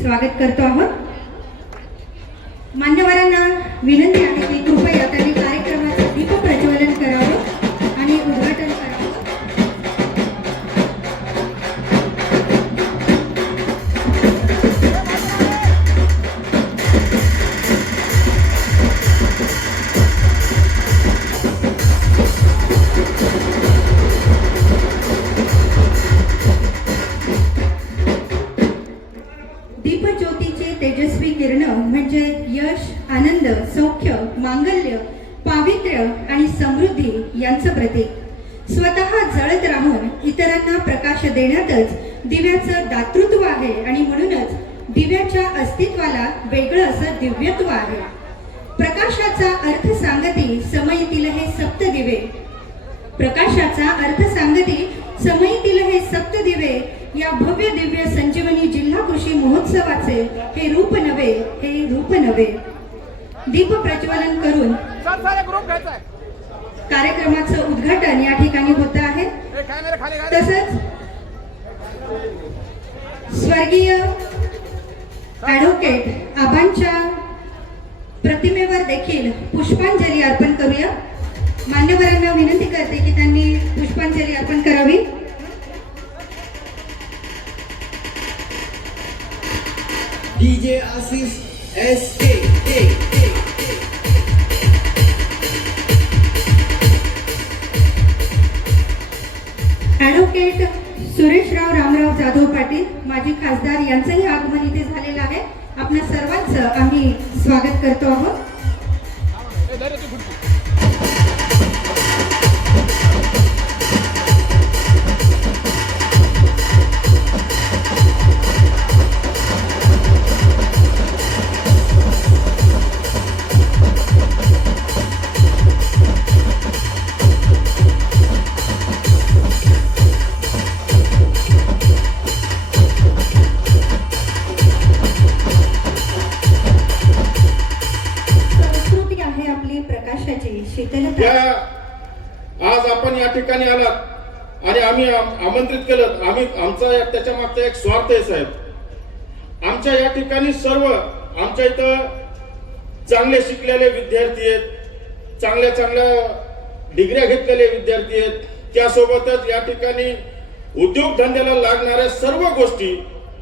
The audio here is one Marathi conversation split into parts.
स्वागत करतो दिव्यांचं प्रतीक. स्वतः जळत राहून इतरांना प्रकाश देण्यातच दिव्याचं दातृत्व आहे आणि म्हणूनच दिव्याच्या अस्तित्वाला वेगळं असं दिव्यत्व आहे. प्रकाशाचा अर्थ सांगती समयीतील हे सप्त दिवे. प्रकाशाचा अर्थ सांगती समयीतील हे सप्त दिवे या भव्य दिव्य संजीवनी जिल्हा कृषी महोत्सवाचे हे रूप नव्हे हे रूप नव्हे. दीप प्रज्वलन करून कार्यक्रमाचं उद्घाटन या ठिकाणी होत आहे. तसंच स्वर्गीय ॲडव्होकेट आबांच्या प्रतिमेवर देखील पुष्पांजली अर्पण करूया. मान्यवरांना विनंती करते की त्यांनी पुष्पांजली अर्पण करावी. DJ S K. Advocate Sureshrao Ramrao Jadhav Patil माजी खासदार यांचंही आगमन इथे झालेलं आहे. आपल्या सर्वांचं आम्ही स्वागत करतो आहोत. विद्यार्थी आहेत. चांगल्या चांगल्या डिग्र्या घेतलेले विद्यार्थी आहेत. त्यासोबतच या ठिकाणी उद्योगधंद्याला लागणाऱ्या सर्व गोष्टी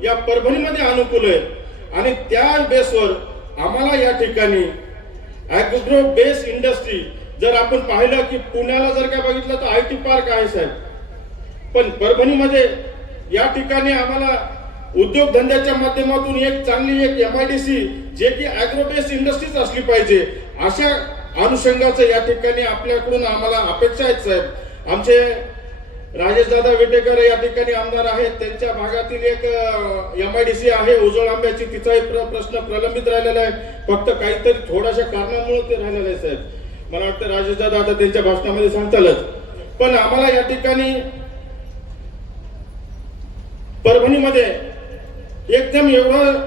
या परभणीमध्ये अनुकूल आहेत. आणि त्या बेसवर आम्हाला या ठिकाणी ॲग्रो बेस इंडस्ट्री जर आपण पाहिलं की पुण्याला जर काय बघितलं तर आय टी पार्क आहे साहेब. पण परभणीमध्ये या ठिकाणी आम्हाला उद्योगधंद्याच्या माध्यमातून एक चांगली एक एम आय डी सी जे की ॲग्रो बेस इंडस्ट्रीज असली पाहिजे अशा अनुषंगाचं या ठिकाणी आपल्याकडून आम्हाला अपेक्षा आहेत साहेब. आमचे राजेश दादा विटेकर या ठिकाणी आमदार आहेत. त्यांच्या भागातील एक एम आय डी सी आहे उजळ आंब्याची तिचाही प्र- प्रश्न प्रलंबित राहिलेला आहे. फक्त काहीतरी थोड्याशा कारणामुळे ते राहिलेलं आहे साहेब. मला वाटतं राजेश दादा आता त्यांच्या भाषणामध्ये सांगतालच. पण आम्हाला या ठिकाणी परभणीमध्ये एकदम एवढं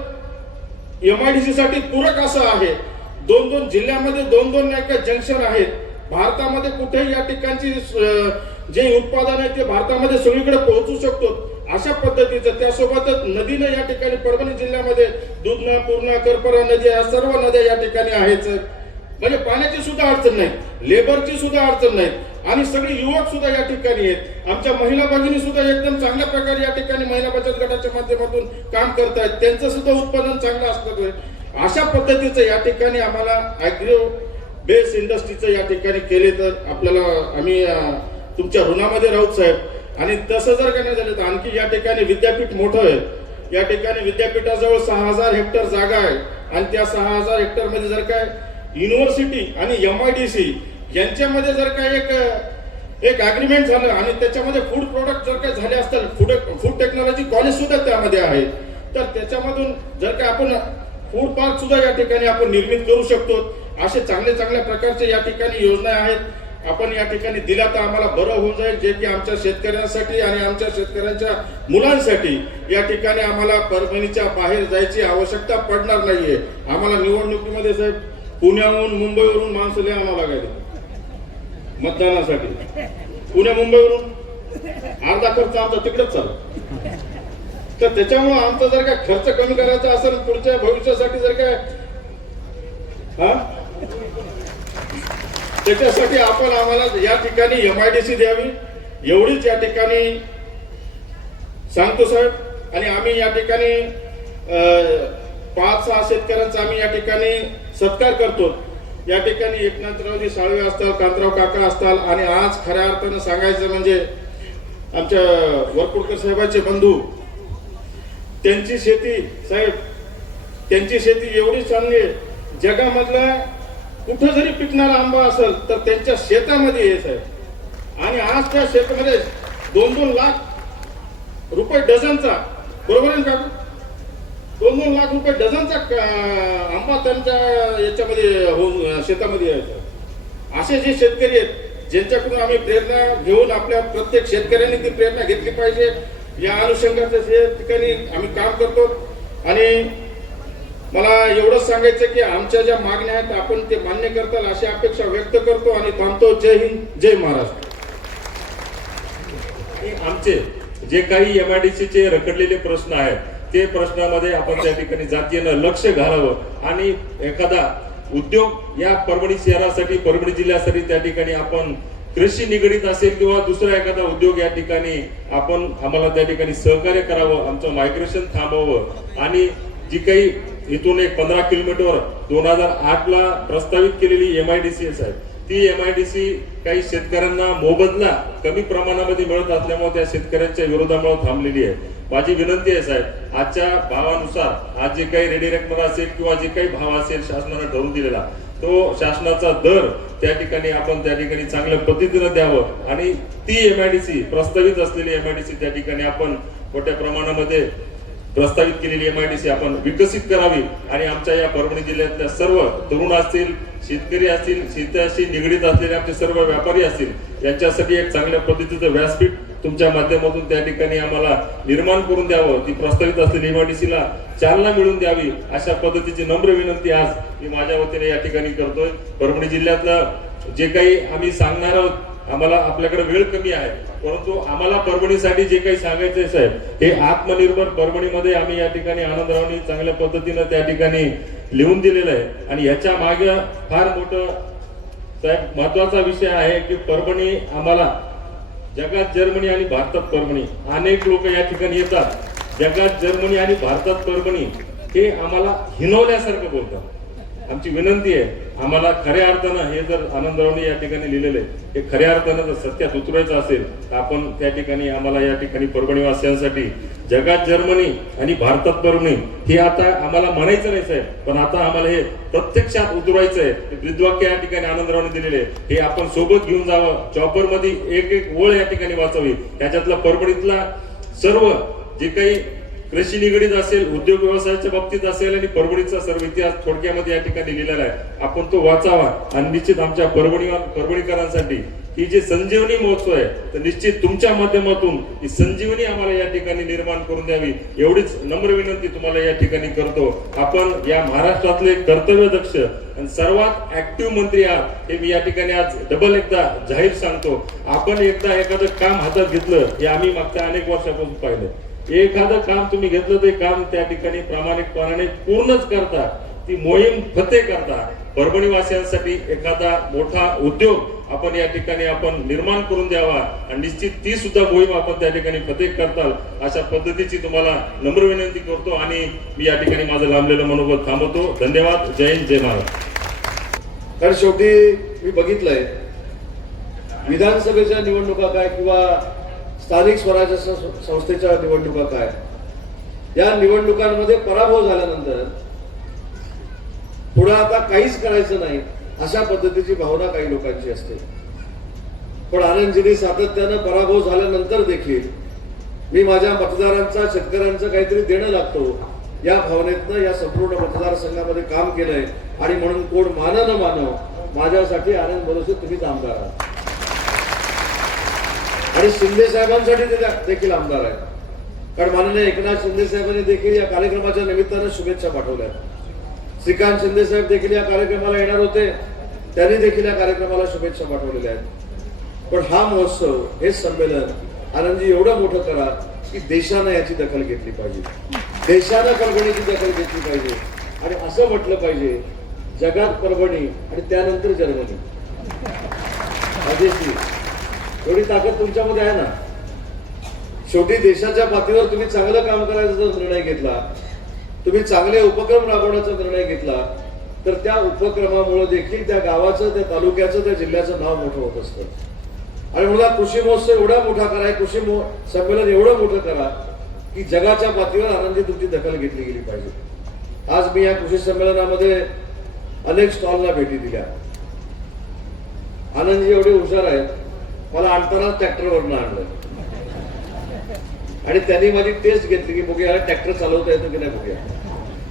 एम आय डी सी साठी पूरक असं आहे. दोन दोन जिल्ह्यामध्ये दोन दोन नाही का जंक्शन आहेत. भारतामध्ये कुठेही या ठिकाणची जे उत्पादन आहे ते भारतामध्ये सगळीकडे पोहोचू शकतो. अशा पद्धतीचं त्यासोबतच नदीनं या ठिकाणी परभणी जिल्ह्यामध्ये दुधना पूर्णा करपरा नदी या सर्व नद्या या ठिकाणी आहेत म्हणजे पाण्याची सुद्धा अडचण नाही लेबरची सुद्धा अडचण नाही. आणि सगळे युवक सुद्धा या ठिकाणी आहेत. आमच्या महिला भगिनी सुद्धा एकदम चांगल्या प्रकारे या ठिकाणी महिला बचत गटाच्या माध्यमातून काम करतायत. त्यांचं सुद्धा उत्पादन चांगलं असतं अशा पद्धतीचं या ठिकाणी आम्हाला ॲग्रो बेस इंडस्ट्रीचं या ठिकाणी केले तर आपल्याला आम्ही तुमच्या ऋणामध्ये राहूत साहेब. आणि तसं जर का नाही झालं तर आणखी या ठिकाणी विद्यापीठ मोठं आहे. या ठिकाणी विद्यापीठाजवळ सहा हजार हेक्टर जागा आहे. आणि त्या सहा हजार हेक्टरमध्ये जर काय युनिव्हर्सिटी आणि एम आय डी सी यांच्यामध्ये जर काय एक एक अग्रीमेंट झालं आणि त्याच्यामध्ये फूड प्रोडक्ट जर काय झाले असतील फूड फूड टेक्नॉलॉजी कॉलेज सुद्धा त्यामध्ये आहे. तर त्याच्यामधून जर काय आपण फूड पार्क सुद्धा या ठिकाणी आपण निर्मित करू शकतो. असे चांगले चांगल्या प्रकारचे या ठिकाणी योजना आहेत. आपण या ठिकाणी दिल्या तर आम्हाला बरं होऊन जाईल. जे की आमच्या शेतकऱ्यांसाठी आणि आमच्या शेतकऱ्यांच्या मुलांसाठी या ठिकाणी आम्हाला परभणीच्या बाहेर जायची आवश्यकता पडणार नाहीये. आम्हाला निवडणुकीमध्ये साहेब पुण्याहून मुंबईवरून माणसं लय आम्हाला लागले. मतदानासाठी. पुणे मुंबईवरून. अर्धा खर्च आमचा तिकडेच चालू. तर त्याच्यामुळं आमचा जर काय खर्च कमी करायचा असेल पुढच्या भविष्यासाठी जर काय हा? त्याच्यासाठी आपण आम्हाला या ठिकाणी एमआयडीसी द्यावी. एवढीच या ठिकाणी सांगतो साहेब. आणि आम्ही या ठिकाणी पाच सहा शेतकऱ्यांचा आम्ही या ठिकाणी सत्कार करतो. या ठिकाणी एकनाथरावजी साळवे असतात कांतराव काका असतात आणि आज खऱ्या अर्थानं सांगायचं म्हणजे आमच्या वरपुडकर साहेबांचे बंधू त्यांची शेती साहेब त्यांची शेती एवढी चांगली आहे. जगामधला कुठं जरी पिकणारा आंबा असेल तर त्यांच्या शेतामध्ये आहे साहेब. आणि आज त्या शेतामध्ये दोन दोन लाख रुपये डझनचा बरोबर आहे काकू? दोन दोन लाख रुपये डझनचा आंबा त्यांच्या याच्यामध्ये होऊन शेतामध्ये यायचा. असे जे शेतकरी आहेत ज्यांच्याकडून आम्ही प्रेरणा घेऊन आपल्या प्रत्येक शेतकऱ्यांनी ती प्रेरणा घेतली पाहिजे या अनुषंगाचं ठिकाणी आम्ही काम करतो आणि मला एवढंच सांगायचं की आमच्या ज्या मागण्या आहेत आपण ते मान्य करताल अशी अपेक्षा व्यक्त करतो आणि थांबतो. जय हिंद जय महाराष्ट्र. आणि आमचे जे काही एमआयडीसी चे रखडलेले प्रश्न आहेत ते प्रश्नामध्ये आपण त्या ठिकाणी जातीनं लक्ष घालावं आणि एखादा उद्योग या परभणी शहरासाठी परभणी जिल्ह्यासाठी त्या ठिकाणी आपण कृषी निगडीत असेल किंवा दुसरा एखादा उद्योग या ठिकाणी आपण आम्हाला त्या ठिकाणी सहकार्य करावं आमचं मायग्रेशन थांबवावं. आणि जी काही इथून एक पंधरा किलोमीटर दोन हजार आठला प्रस्तावित केलेली एमआयडीसी आहे ती एम आयडीसी काही शेतकऱ्यांना मोबदला कमी प्रमाणामध्ये मिळत असल्यामुळे त्या शेतकऱ्यांच्या विरोधामुळे थांबलेली आहे. माझी विनंती आहे साहेब आजच्या भावानुसार आज जे काही रेडी रकम असेल किंवा जे काही भाव असेल शासनाने ठरवून दिलेला तो शासनाचा दर त्या ठिकाणी आपण त्या ठिकाणी चांगल्या पद्धतीनं द्यावं. आणि ती एमआयडीसी प्रस्तावित असलेली एमआयडीसी त्या ठिकाणी आपण मोठ्या प्रमाणामध्ये प्रस्तावित केलेली एमआयडीसी आपण विकसित करावी. आणि आमच्या या परभणी जिल्ह्यातल्या सर्व तरुण असतील शेतकरी असतील शेताशी निगडीत असलेले आमचे सर्व व्यापारी असतील यांच्यासाठी एक चांगल्या पद्धतीचं व्यासपीठ तुमच्या माध्यमातून त्या ठिकाणी आम्हाला निर्माण करून द्यावं. ती प्रस्तावित असलेली एमआयडीसीला चालना मिळून द्यावी अशा पद्धतीची नम्र विनंती आज मी माझ्या वतीने या ठिकाणी करतोय. परभणी जिल्ह्यातलं जे काही आम्ही सांगणार आहोत आम्हाला आपल्याकडे वेळ कमी आहे. परंतु आम्हाला परभणीसाठी जे काही सांगायचंय साहेब हे आत्मनिर्भर परभणीमध्ये आम्ही या ठिकाणी आनंदरावनी चांगल्या पद्धतीनं त्या ठिकाणी लिहून दिलेलं आहे. आणि याच्या मागे फार मोठं साहेब महत्त्वाचा विषय आहे की परभणी आम्हाला जगात जर्मनी आणि भारतात परभणी अनेक लोक या ठिकाणी येतात. जगात जर्मनी आणि भारतात परभणी हे आम्हाला हिनवल्यासारखं बोलतात. आमची विनंती आहे आम्हाला खऱ्या अर्थानं हे जर आनंदरावने या ठिकाणी लिहिलेलं आहे हे खऱ्या अर्थानं जर सत्यात उतरायचं असेल तर आपण त्या ठिकाणी आम्हाला या ठिकाणी परभणीवासियांसाठी जगात जर्मनी आणि भारतात परभणी हे आता आम्हाला म्हणायचं नाही साहेब पण आता आम्हाला हे प्रत्यक्षात उतरवायचं आहे ब्रिद्वाक्य या ठिकाणी आनंदरावने दिलेले आहे. हे आपण सोबत घेऊन जावं चॉपरमध्ये एक एक ओळ या ठिकाणी वाचावी त्याच्यातला परभणीतला सर्व जे काही कृषी निगडीत असेल उद्योग व्यवसायाच्या बाबतीत असेल आणि परभणीचा सर्व इतिहास थोडक्यामध्ये या ठिकाणी लिहिलेला आहे. आपण तो वाचावा. आणि निश्चित आमच्या परभणी परभणीकरांसाठी ही जी संजीवनी महोत्सव आहे तर निश्चित तुमच्या माध्यमातून ही संजीवनी आम्हाला या ठिकाणी निर्माण करून द्यावी. एवढीच नम्र विनंती तुम्हाला या ठिकाणी करतो. आपण या महाराष्ट्रातले कर्तव्य दक्ष आणि सर्वात ऍक्टिव्ह मंत्री आहात हे मी या ठिकाणी आज डबल एकदा जाहीर सांगतो. आपण एकदा एखादं काम हातात घेतलं हे आम्ही मागच्या अनेक वर्षापासून पाहिलं. एखादं काम तुम्ही घेतलं ते काम त्या ठिकाणी प्रामाणिकपणाने पूर्णच करता ती मोहीम फते करता. परभणीवासियांसाठी एखादा मोठा उद्योग आपण या ठिकाणी आपण निर्माण करून द्यावा आणि निश्चित ती सुद्धा मोहीम आपण त्या ठिकाणी फते करताल अशा पद्धतीची तुम्हाला नम्र विनंती करतो आणि मी या ठिकाणी माझं लांबलेलं मनोबत थांबवतो. धन्यवाद. जय हिंद जय महाराज तर शेवटी मी बघितलंय विधानसभेच्या निवडणुका काय किंवा स्थानिक स्वराज्य सं- संस्थेच्या निवडणुका काय? या निवडणुकांमध्ये पराभव झाल्यानंतर पुढे आता काहीच करायचं नाही अशा पद्धतीची भावना काही लोकांची असते. पण आनंदजीने सातत्यानं पराभव झाल्यानंतर देखील मी माझ्या मतदारांचा शेतकऱ्यांचं काहीतरी देणं लागतो या भावनेतनं या संपूर्ण मतदारसंघामध्ये काम केलंय आणि म्हणून कोण मान न मानव माझ्यासाठी आनंद भरोसे तुम्हीच आमदार आहात. आणि शिंदे साहेबांसाठी देखील आमदार आहेत. कारण माननीय एकनाथ शिंदे साहेबांनी देखील या कार्यक्रमाच्या निमित्तानं शुभेच्छा पाठवल्या श्रीकांत शिंदे साहेब देखील या कार्यक्रमाला येणार होते. त्यांनी देखील या कार्यक्रमाला शुभेच्छा पाठवलेल्या आहेत. पण हा महोत्सव हे संमेलन आनंदजी एवढं मोठं करा की देशानं याची दखल घेतली पाहिजे. देशानं परभणीची दखल घेतली पाहिजे. आणि असं म्हटलं पाहिजे जगात परभणी आणि त्यानंतर जर्मनी. राजेशजी एवढी ताकद तुमच्यामध्ये आहे ना? शेवटी देशाच्या पातळीवर तुम्ही चांगलं काम करायचा जर निर्णय घेतला तुम्ही चांगले उपक्रम राबवण्याचा निर्णय घेतला तर त्या उपक्रमामुळे देखील त्या गावाचं त्या तालुक्याचं त्या जिल्ह्याचं नाव मोठं होत असतं. आणि मला कृषी महोत्सव एवढा मोठा करा कृषी मो- संमेलन एवढं मोठं करा की जगाच्या पातळीवर आनंदी तुमची दखल घेतली गेली पाहिजे. आज मी या कृषी संमेलनामध्ये अनेक स्टॉलला भेटी दिल्या. आनंदजी एवढे हुशार आहेत. मला आणताना ट्रॅक्टरवरनं आणलं. आणि त्यांनी माझी टेस्ट घेतली की बघूया ट्रॅक्टर चालवता येतो की नाही बघूया.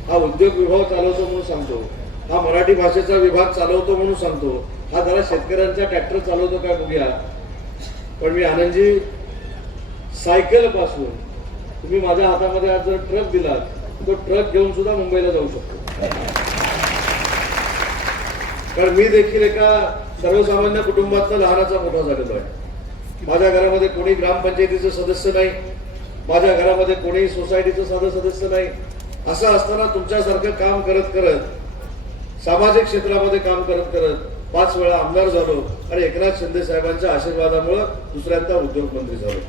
हा उद्योग विभाग चालवतो म्हणून सांगतो. हा मराठी भाषेचा विभाग चालवतो म्हणून सांगतो. हा जरा शेतकऱ्यांचा ट्रॅक्टर चालवतो काय बघूया. पण मी आनंदजी सायकलपासून तुम्ही माझ्या हातामध्ये आज जर ट्रक दिलात तो ट्रक घेऊन सुद्धा मुंबईला जाऊ शकतो. कारण मी देखील एका सर्वसामान्य कुटुंबातला लहानाचा मोठा झालेलो आहे. माझ्या घरामध्ये कोणी ग्रामपंचायतीचं सदस्य नाही माझ्या घरामध्ये कोणी सोसायटीचं साधं सदस्य नाही. असं असताना तुमच्यासारखं काम करत करत सामाजिक क्षेत्रामध्ये काम करत करत पाच वेळा आमदार झालो आणि एकनाथ शिंदे साहेबांच्या आशीर्वादामुळं दुसऱ्यांदा उद्योगमंत्री झालो.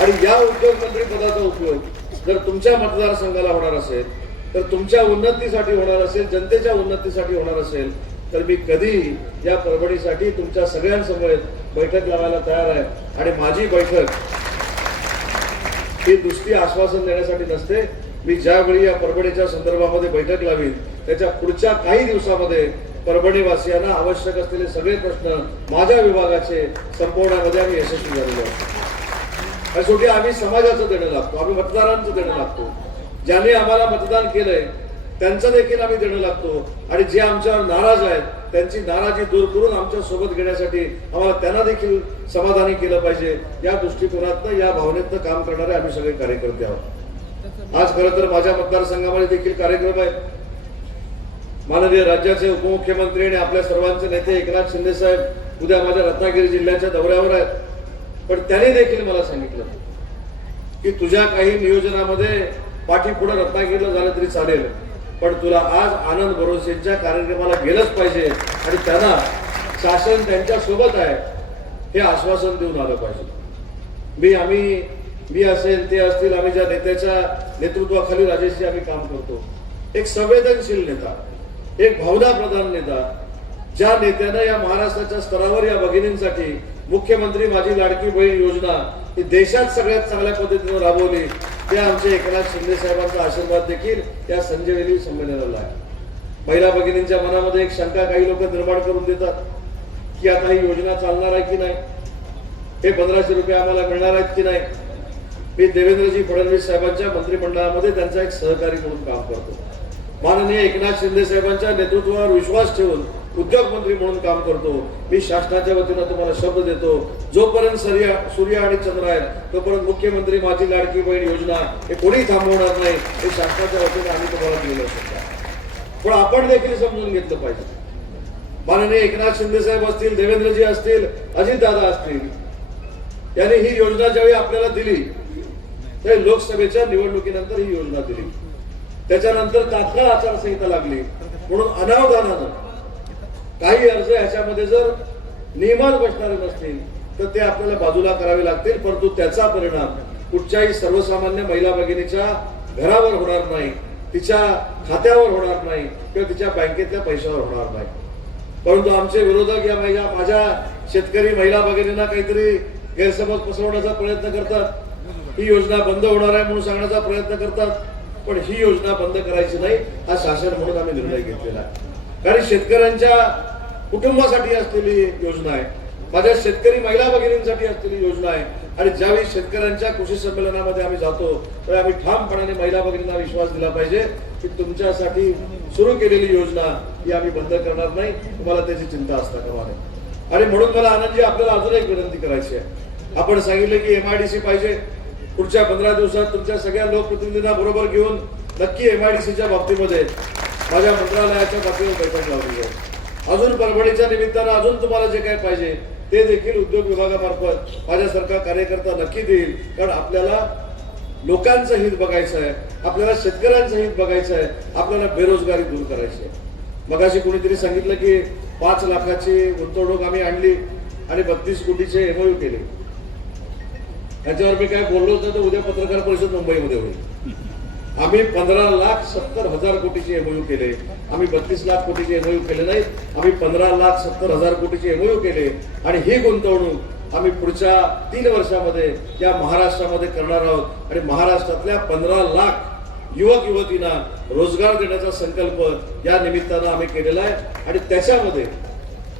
आणि या उद्योगमंत्री पदाचा उपयोग जर तुमच्या मतदारसंघाला होणार असेल तर तुमच्या उन्नतीसाठी होणार असेल जनतेच्या उन्नतीसाठी होणार असेल तर मी कधी या परभणीसाठी तुमच्या सगळ्यांसमोर बैठक लावायला तयार आहे. आणि माझी बैठक ही दुसरी आश्वासन देण्यासाठी नसते. मी ज्यावेळी या परभणीच्या संदर्भामध्ये बैठक लावीन त्याच्या पुढच्या काही दिवसामध्ये परभणीवासियांना आवश्यक असलेले सगळे प्रश्न माझ्या विभागाचे संपवण्यामध्ये आम्ही यशस्वी झालेलो आहोत. शेवटी आम्ही समाजाचं देणं लागतो आम्ही मतदारांचं देणं लागतो. ज्यांनी आम्हाला मतदान केलंय त्यांचं देखील आम्ही देणं लागतो. आणि जे आमच्यावर नाराज आहेत त्यांची नाराजी दूर करून आमच्यासोबत घेण्यासाठी आम्हाला त्यांना देखील समाधानी केलं पाहिजे. या दृष्टिकोनातनं या भावनेतनं काम करणारे आम्ही सगळे कार्यकर्ते आहोत. आज खरं तर माझ्या मतदारसंघामध्ये देखील कार्यक्रम आहेत. माननीय राज्याचे उपमुख्यमंत्री आणि आपल्या सर्वांचे नेते एकनाथ शिंदे साहेब उद्या माझ्या रत्नागिरी जिल्ह्याच्या दौऱ्यावर आहेत. पण त्याने देखील मला सांगितलं की तुझ्या काही नियोजनामध्ये पाठीपुढे रत्नागिरीला झालं तरी चालेल. पण तुला आज आनंद भरोसेच्या कार्यक्रमाला गेलंच पाहिजे आणि त्यांना शासन त्यांच्यासोबत आहे हे आश्वासन देऊन आलं पाहिजे. मी आम्ही मी असेल ते असतील आम्ही ज्या नेत्याच्या नेतृत्वाखाली राजेशजी आम्ही काम करतो. एक संवेदनशील नेता एक भावना प्रधान नेता ज्या नेत्यानं या महाराष्ट्राच्या स्तरावर या भगिनींसाठी मुख्यमंत्री माझी लाडकी बहीण योजना ही देशात सगळ्यात चांगल्या पद्धतीनं राबवली. ते आमचे एकनाथ शिंदे साहेबांचा आशीर्वाद देखील या संजयवेली संमेलनाला आहे महिला भगिनींच्या मनामध्ये एक शंका काही लोक निर्माण करून देतात की आता ही योजना चालणार आहे की नाही? हे पंधराशे रुपये आम्हाला मिळणार आहेत की नाही? मी देवेंद्रजी फडणवीस साहेबांच्या मंत्रिमंडळामध्ये त्यांचा एक सहकारी म्हणून काम करतो. माननीय एकनाथ शिंदे साहेबांच्या नेतृत्वावर विश्वास ठेवून उद्योगमंत्री म्हणून काम करतो. मी शासनाच्या वतीनं तुम्हाला शब्द देतो. जोपर्यंत सूर्य सूर्य आणि चंद्र आहेत तोपर्यंत मुख्यमंत्री माझी लाडकी बहीण योजना हे कोणी थांबवणार नाही. हे शासनाच्या वतीनं आम्ही तुम्हाला दिलेलं असतं पण आपण देखील समजून घेतलं पाहिजे. माननीय एकनाथ शिंदे साहेब असतील देवेंद्रजी असतील अजितदादा असतील यांनी ही योजना ज्यावेळी आपल्याला दिली त्यावेळी लोकसभेच्या निवडणुकीनंतर ही योजना दिली. त्याच्यानंतर तात्काळ आचारसंहिता लागली. म्हणून अनावधानानं काही अर्ज ह्याच्यामध्ये जर नियमात बसणारे नसतील तर ते आपल्याला बाजूला करावे लागतील परंतु त्याचा परिणाम कुठच्याही सर्वसामान्य महिला भगिनीच्या घरावर होणार नाही तिच्या खात्यावर होणार नाही किंवा तिच्या बँकेतल्या पैशावर होणार नाही. परंतु आमचे विरोधक या महिला माझ्या शेतकरी महिला भगिनींना काहीतरी गैरसमज पसरवण्याचा प्रयत्न करतात. ही योजना बंद होणार आहे म्हणून सांगण्याचा प्रयत्न करतात पण ही योजना बंद करायची नाही हा शासन म्हणून आम्ही निर्णय घेतलेला आहे. कारण शेतकऱ्यांच्या कुटुंबासाठी असलेली योजना आहे. माझ्या शेतकरी महिला भगिनींसाठी असलेली योजना आहे. आणि ज्यावेळी शेतकऱ्यांच्या कृषी संमेलनामध्ये आम्ही जातो तर आम्ही ठामपणाने महिला भगिनींना विश्वास दिला पाहिजे की तुमच्यासाठी सुरू केलेली योजना ही आम्ही बंद करणार नाही. तुम्हाला त्याची चिंता असता कामा नये. आणि म्हणून मला आनंदजी आपल्याला अजून एक विनंती करायची आहे. आपण सांगितलं की एमआयडीसी पाहिजे. पुढच्या पंधरा दिवसात तुमच्या सगळ्या लोकप्रतिनिधींना बरोबर घेऊन नक्की एमआयडीसीच्या बाबतीमध्ये माझ्या मंत्रालयाच्या पातळीवर बैठक लावली आहे. अजून परभणीच्या निमित्तानं अजून तुम्हाला जे काय पाहिजे ते देखील उद्योग विभागामार्फत माझ्यासारखा कार्यकर्ता नक्की देईल. कारण आपल्याला लोकांचं हित बघायचं आहे आपल्याला शेतकऱ्यांचं हित बघायचं आहे आपल्याला बेरोजगारी दूर करायची आहे. मगाशी कोणीतरी सांगितलं की पाच लाखाची गुंतवणूक आम्ही आणली आणि बत्तीस कोटीचे एमओयू केले. त्याच्यावर मी काय बोललो होतो तर उद्या पत्रकार परिषद मुंबईमध्ये होईल. आम्ही पंधरा लाख सत्तर हजार कोटीचे एमओयू केले. आम्ही बत्तीस लाख कोटीचे एमओयू केले नाहीत आम्ही पंधरा लाख सत्तर हजार कोटीचे एमओयू केले. आणि ही गुंतवणूक आम्ही पुढच्या तीन वर्षामध्ये या महाराष्ट्रामध्ये करणार आहोत. आणि महाराष्ट्रातल्या पंधरा लाख युवक युवतींना रोजगार देण्याचा संकल्प या निमित्तानं आम्ही केलेला आहे. आणि त्याच्यामध्ये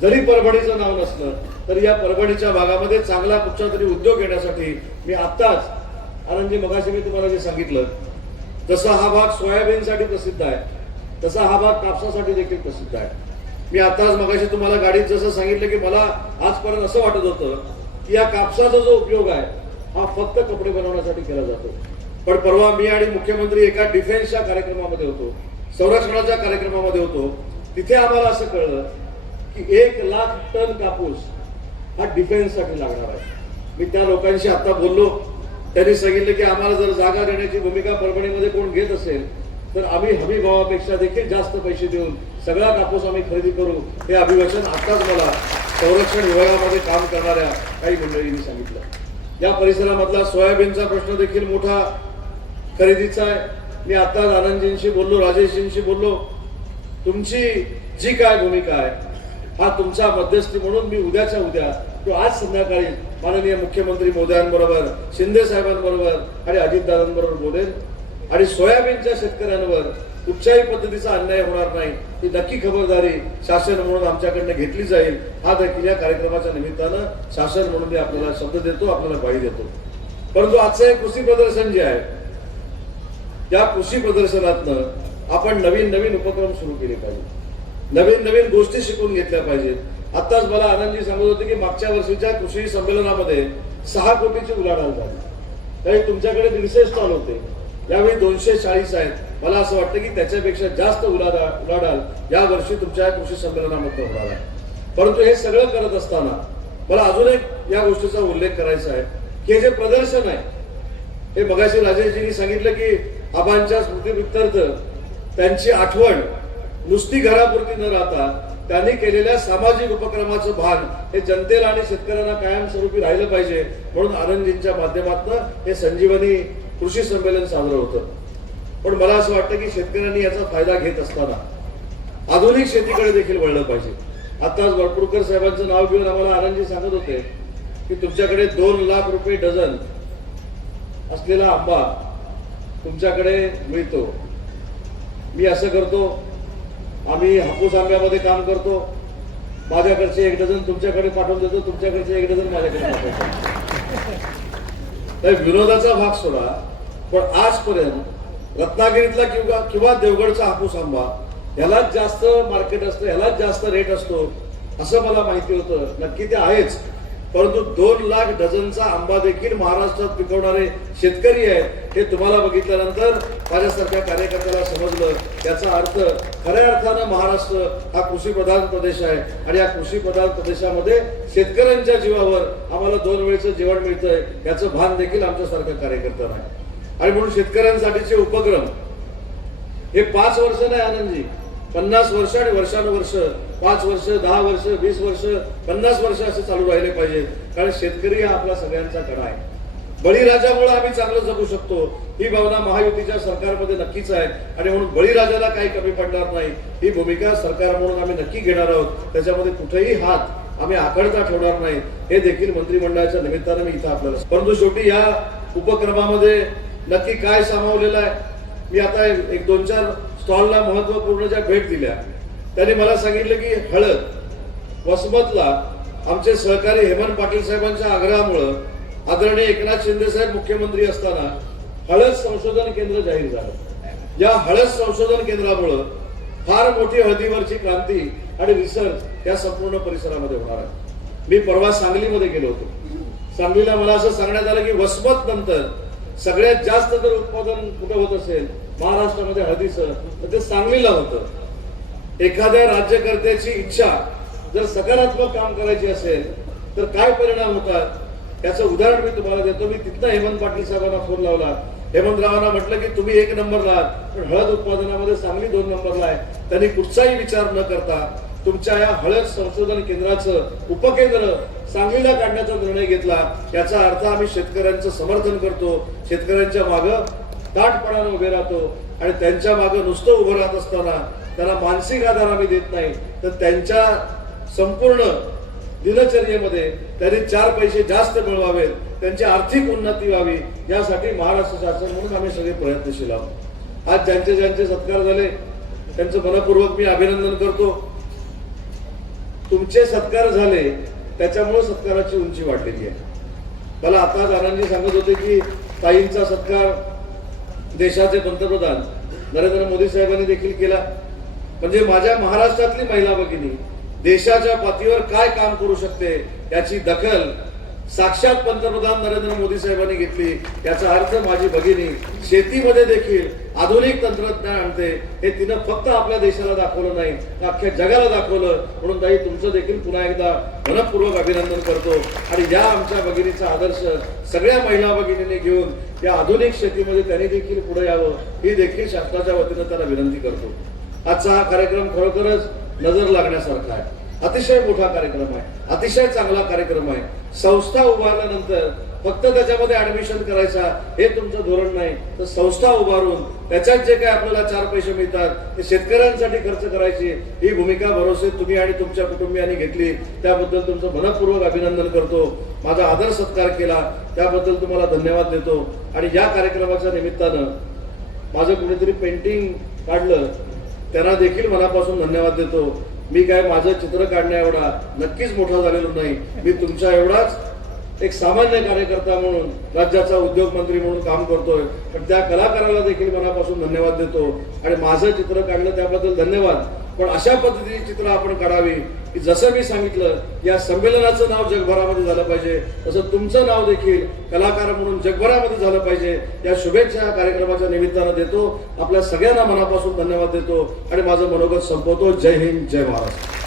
जरी परभणीचं नाव नसलं तर या परभणीच्या भागामध्ये चांगला कुठचा तरी उद्योग येण्यासाठी मी आत्ताच आनंदजी मगाशी मी तुम्हाला जे सांगितलं जसा हा भाग सोयाबीनसाठी प्रसिद्ध आहे. तसा हा भाग कापसासाठी देखील प्रसिद्ध आहे. मी आताच मगाशी तुम्हाला गाडीत जसं सांगितलं की मला आजपर्यंत असं वाटत होतं की या कापसाचा जो उपयोग आहे हा फक्त कपडे बनवण्यासाठी केला जातो. पण परवा मी आणि मुख्यमंत्री एका डिफेन्सच्या कार्यक्रमामध्ये होतो संरक्षणाच्या कार्यक्रमामध्ये होतो तिथे आम्हाला असं कळलं की एक लाख टन कापूस हा डिफेन्ससाठी लागणार आहे. मी त्या लोकांशी आता बोललो. त्यांनी सांगितलं की आम्हाला जर जागा देण्याची भूमिका परभणीमध्ये कोण घेत असेल तर आम्ही हमी भावापेक्षा देखील जास्त पैसे देऊन सगळा कापूस आम्ही खरेदी करू. हे अभिवाचन आताच मला संरक्षण विभागामध्ये काम करणाऱ्या काही मंडळींनी सांगितलं. या परिसरामधला सोयाबीनचा प्रश्न देखील मोठा खरेदीचा आहे. मी आत्ताच आनंदजींशी बोललो राजेशजींशी बोललो. तुमची जी काय भूमिका आहे हा तुमचा मध्यस्थी म्हणून मी उद्याच्या उद्या किंवा आज संध्याकाळी माननीय मुख्यमंत्री मोदयांबरोबर शिंदे साहेबांबरोबर आणि अजितदादांबरोबर बोलेल. आणि सोयाबीनच्या शेतकऱ्यांवर कुठच्याही पद्धतीचा अन्याय होणार नाही. ही नक्की खबरदारी शासन म्हणून आमच्याकडनं घेतली जाईल. हा देखील या कार्यक्रमाच्या निमित्तानं शासन म्हणून मी आपल्याला शब्द देतो आपल्याला ग्वाही देतो. परंतु आजचं हे कृषी प्रदर्शन जे आहे त्या कृषी प्रदर्शनातनं आपण नवीन नवीन उपक्रम सुरू केले पाहिजे नवीन नवीन गोष्टी शिकून घेतल्या पाहिजेत. आताच मला आनंदजी सांगत होते की मागच्या वर्षीच्या कृषी संमेलनामध्ये सहा कोटीची उलाढाल झाली. त्यावेळी तुमच्याकडे दीडशे स्टॉल होते. यावेळी दोनशे चाळीस आहेत. मला असं वाटतं की त्याच्यापेक्षा जास्त उलाढा उलाढाल या वर्षी तुमच्या कृषी संमेलनामध्ये होणार आहे. परंतु हे सगळं करत असताना मला अजून एक या गोष्टीचा उल्लेख करायचा आहे. की हे जे प्रदर्शन आहे हे मगाशी राजेशजींनी सांगितलं की आबांच्या स्मृतीप्रित्यर्थ त्यांची आठवण नुसती घरापुरती न राहता त्यांनी केलेल्या सामाजिक उपक्रमाचं भान हे जनतेला आणि शेतकऱ्यांना कायमस्वरूपी राहिलं पाहिजे म्हणून आनंदजींच्या माध्यमातून हे संजीवनी कृषी संमेलन साजरं होतं. पण मला असं वाटतं की शेतकऱ्यांनी याचा फायदा घेत असताना आधुनिक शेतीकडे देखील वळलं पाहिजे. आताच वरपुरकर साहेबांचं नाव घेऊन आम्हाला आनंदजी सांगत होते की तुमच्याकडे दोन लाख रुपये डझन असलेला आंबा तुमच्याकडे मिळतो. मी असं करतो आम्ही हापूस आंब्यामध्ये काम करतो. माझ्याकडचे एक डझन तुमच्याकडे पाठवून देतो. तुमच्याकडचे एक डझन माझ्याकडे पाठवतो. तर विरोधाचा भाग सोडा. पण आजपर्यंत रत्नागिरीतला किंवा किंवा देवगडचा हापूस आंबा ह्यालाच जास्त मार्केट असतं ह्यालाच जास्त रेट असतो असं मला माहिती होतं. नक्की ते आहेच. परंतु दोन लाख डझनचा आंबा देखील महाराष्ट्रात पिकवणारे शेतकरी आहेत हे तुम्हाला बघितल्यानंतर माझ्यासारख्या कार्यकर्त्याला समजलं. याचा अर्थ खऱ्या अर्थानं महाराष्ट्र हा कृषी प्रधान प्रदेश आहे आणि या कृषी प्रधान प्रदेशामध्ये शेतकऱ्यांच्या जीवावर आम्हाला दोन वेळेचं जेवण मिळतंय याचं भान देखील आमच्यासारख्या कार्यकर्त्यांना आहे. आणि म्हणून शेतकऱ्यांसाठीचे उपक्रम हे पाच वर्ष नाही आनंदजी पन्नास वर्ष आणि वर्षानुवर्ष पाच वर्ष दहा वर्ष वीस वर्ष पन्नास वर्ष असं चालू राहिले पाहिजे. कारण शेतकरी हा आपला सगळ्यांचा कडा आहे. बळीराजामुळे आम्ही चांगलं जगू शकतो. ही भावना महायुतीच्या सरकारमध्ये नक्कीच आहे. आणि म्हणून बळीराजाला काही कमी पडणार नाही. ही भूमिका सरकार म्हणून आम्ही नक्की घेणार आहोत. त्याच्यामध्ये कुठेही हात आम्ही आखडता ठेवणार नाही. हे देखील मंत्रिमंडळाच्या निमित्तानं मी इथं आपल्याला परंतु शेवटी या उपक्रमामध्ये नक्की काय सामावलेलं आहे? मी आता एक दोन चार स्टॉलला महत्त्वपूर्ण ज्या भेट दिल्या त्यांनी मला सांगितलं की हळद वसमतला आमचे सहकारी हेमंत पाटील साहेबांच्या आग्रहामुळं आदरणीय एकनाथ शिंदे साहेब मुख्यमंत्री असताना हळद संशोधन केंद्र जाहीर झालं. या हळद संशोधन केंद्रामुळं फार मोठी हळदीवरची क्रांती आणि रिसर्च या संपूर्ण परिसरामध्ये होणार आहे. मी परवा सांगलीमध्ये गेलो होतो. सांगलीला मला असं सांगण्यात आलं की वसमत नंतर सगळ्यात जास्त जर उत्पादन कुठं होत असेल महाराष्ट्रामध्ये हळदीचं तर ते सांगलीला होतं. एखाद्या राज्यकर्त्याची इच्छा जर सकारात्मक काम करायची असेल तर काय परिणाम होतात? त्याचं उदाहरण मी तुम्हाला देतो. मी तिथनं हेमंत पाटील साहेबांना फोन लावला. हेमंतरावांना म्हटलं की तुम्ही एक नंबरला आहात, पण हळद उत्पादनामध्ये सांगली दोन नंबरला आहे. त्यांनी कुठचाही विचार न करता तुमच्या या हळद संशोधन केंद्राचं उपकेंद्र सांगलीला काढण्याचा निर्णय घेतला. याचा अर्थ आम्ही शेतकऱ्यांचं समर्थन करतो. शेतकऱ्यांच्या मागं ताटपणानं उभे राहतो. आणि त्यांच्या मागं नुसतं उभं राहत असताना त्यांना मानसिक आधार आम्ही देत नाही. तर त्यांच्या संपूर्ण दिनचर्येमध्ये त्यांनी चार पैसे जास्त मिळवावेत त्यांची आर्थिक उन्नती व्हावी यासाठी महाराष्ट्र शासन म्हणून आम्ही सगळे प्रयत्नशील आहोत. आज ज्यांचे ज्यांचे सत्कार झाले त्यांचं मनपूर्वक मी अभिनंदन करतो. तुमचे सत्कार झाले त्याच्यामुळे सत्काराची उंची वाढलेली आहे. मला आता आनंदजी सांगत होते की ताईंचा सत्कार देशाचे पंतप्रधान नरेंद्र मोदी साहेबांनी देखील केला. म्हणजे माझ्या महाराष्ट्रातली महिला भगिनी देशाच्या पातळीवर काय काम करू शकते याची दखल साक्षात पंतप्रधान नरेंद्र मोदी साहेबांनी घेतली. याचा अर्थ माझी भगिनी शेतीमध्ये देखील आधुनिक तंत्रज्ञान आणते. हे तिनं फक्त आपल्या देशाला दाखवलं नाही तर अख्ख्या जगाला दाखवलं. म्हणून ताई तुमचं देखील पुन्हा एकदा मनपूर्वक अभिनंदन करतो. आणि या आमच्या भगिनीचा आदर्श सगळ्या महिला भगिनीने घेऊन या आधुनिक शेतीमध्ये त्यांनी देखील पुढे यावं ही देखील शासनाच्या वतीनं त्यांना विनंती करतो. आजचा हा कार्यक्रम खरोखरच नजर लागण्यासारखा आहे. अतिशय मोठा कार्यक्रम आहे. अतिशय चांगला कार्यक्रम आहे. संस्था उभारल्यानंतर फक्त त्याच्यामध्ये ऍडमिशन करायचा हे तुमचं धोरण नाही. तर संस्था उभारून त्याच्यात जे काय आपल्याला चार पैसे मिळतात ते शेतकऱ्यांसाठी खर्च करायची ही भूमिका भरोसे तुम्ही आणि तुमच्या कुटुंबियांनी घेतली. त्याबद्दल तुमचं मनपूर्वक अभिनंदन करतो. माझा आदर सत्कार केला. त्याबद्दल तुम्हाला धन्यवाद देतो. आणि या कार्यक्रमाच्या निमित्तानं माझं कुणीतरी पेंटिंग काढलं. त्यांना देखील मनापासून धन्यवाद देतो. मी काय माझं चित्र काढण्या एवढा नक्कीच मोठा झालेलो नाही. मी तुमच्या एवढाच एक सामान्य कार्यकर्ता म्हणून राज्याचा उद्योग मंत्री म्हणून काम करतोय. पण त्या कलाकाराला देखील मनापासून धन्यवाद देतो. आणि माझं चित्र काढलं त्याबद्दल धन्यवाद. पण अशा पद्धतीची चित्र आपण काढावी की जसं मी सांगितलं या संमेलनाचं नाव जगभरामध्ये झालं पाहिजे. तसं तुमचं नाव देखील कलाकार म्हणून जगभरामध्ये झालं पाहिजे. या शुभेच्छा कार्यक्रमाच्या निमित्तानं देतो. आपल्या सगळ्यांना मनापासून धन्यवाद देतो. आणि माझं मनोगत संपवतो. जय हिंद जय महाराष्ट्र.